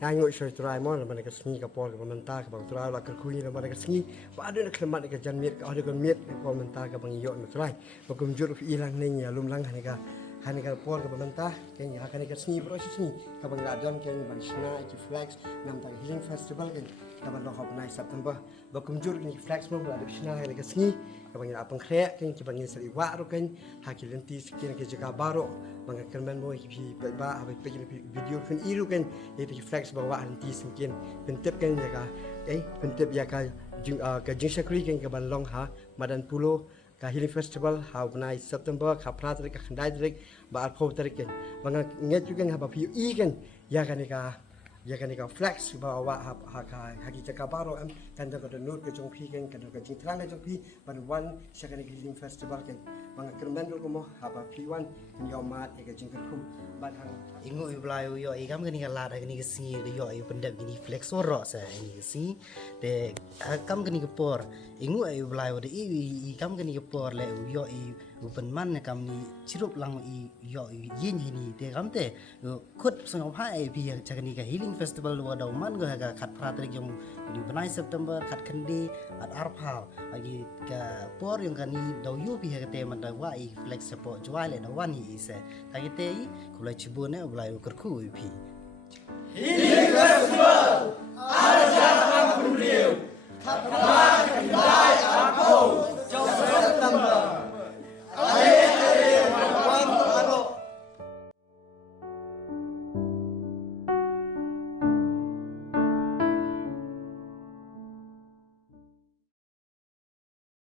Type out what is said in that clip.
yang ngoi shoy try mon la man ka sngi ka pol ka man ta ka bang try la ka kui la man ka sngi ba de ka man ka jan miet ka de kon miet ka man ta ka bang yo na try ba kum jur fi ilang ning ya lum lang hani ka pol ka man ta ken ya ka ni ka sngi bro sngi ka bang adon ken bang shna ki flags nam ta healing festival ken ka bang lo hop nai September ba kum jur ni flags mo la de shna ka sngi ka bang apang khre ken ki bang ni sari wa ro ken ha ki lenti ken ke jaka baroh bang ka man mo ki ba ha pe video ken iru ken e pe flags bawa nanti mungkin pentep kan ya ka pentep ya ka jing sakri kan ka ban long ha madan pulo ka healing festival ha bunai September ka prat ka khandai trik ba al pho trik kan bang nget juga ha ba pi i kan ya kan ka flex bawa ha ki jaka baro am kan da ka nut ka jong pi kan ka jing tran ka jong pi ban wan sakan healing festival kan bang kermen ko mo ha ba pi wan yo mat ka jing ka khum ban hang ingo iblai yo igam gani ka lada gani ka si de yo pendap gini flex oro sa ini si de kam gani ka por ingo iblai de igam gani ka por le yo i upen man kam ni chirup lang i yo yin hini de kam te khot sngewbha ai bi cha gani ka healing festival wa da man go ka khat pratrik yang di benai September khat khandi at arphal agi ka por yang kani dau yu bi ka te man da wa i flex support jwa le da wan i se ta ki te kulai chibone ulai kerku pi